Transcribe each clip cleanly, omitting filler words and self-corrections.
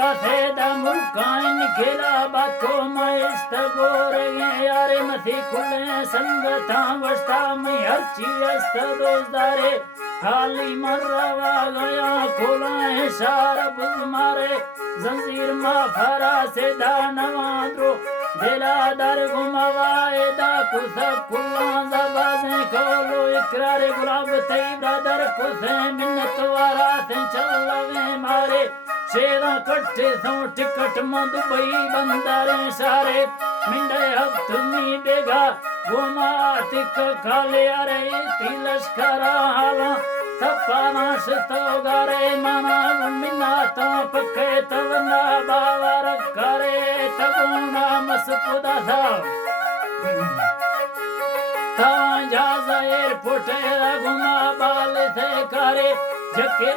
बाथे दा मुल्काइन खेला बाको मस्त गोरे यारे मथी खुले संगता वस्ता में हर्ची अस्त दोस्तारे खाली मरवा गया खोला है सारा बुज मारे जंजीर मा फरा से दानवाद्रो दिला दर घुमावाए दा कुछ खुला जबाने खोलो इकरार गुलाब तई ब्रदर कुछ मिन्नत वाला से चलवे मारे शेरा कट्ठे सो टिकट में दुबई बंदर सारे मिंडे हफ्त मी बेगा घुमा तिक खाले अरे तिलस्करा हाला तपानाश तो गारे माना मिना तो पक्के तवना बावर करे तबुना मसकुदा था तांजा एयरपोर्ट घुमा बाल से करे जके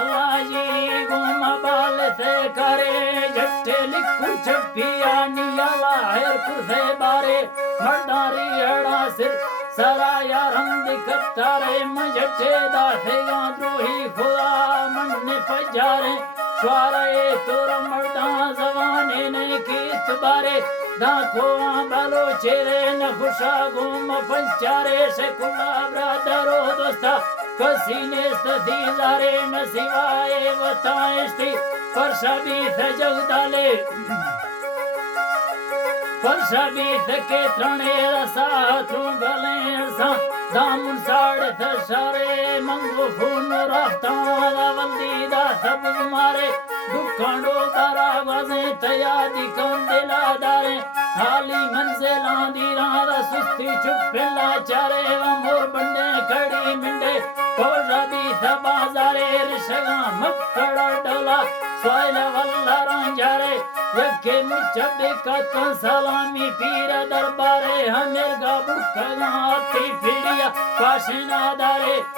अल्लाह घुमा बाल से करे झट्टे लिखू छपिया नियाला है कुसे बारे मर्दारी अड़ा सिर सारा यार हम दिखता रे मझटे दासे द्रोही खुदा मन ने पजारे स्वारे तोर मर्दा जवाने ने कीत बारे दाखो बालो चेरे न खुशा घूम पंचारे से खुला ब्रादरो दोस्ता कसीने सदी जारे न सिवाए बताएस्ती पर सभी थे जगदाले पर सभी के त्रणे रसा थ्रू गले सा दामुन साड़े थ सारे मंगो फून राफ्ता वंदी दा सब मारे दुखांडो तारा वाजे तयादी कौन दिला दारे हाली मंजिला दी राधा सुस्ती चुप्पला चारे मोर बंडे खड़ी मिंडे कोजा भी थ बाजारे रिशगा मक्कड़ा डोला सोयला वल्ला रंजारे यके मुझे का सलामी पीर दरबारे हमें गाबू कला फिरिया पाशना दारे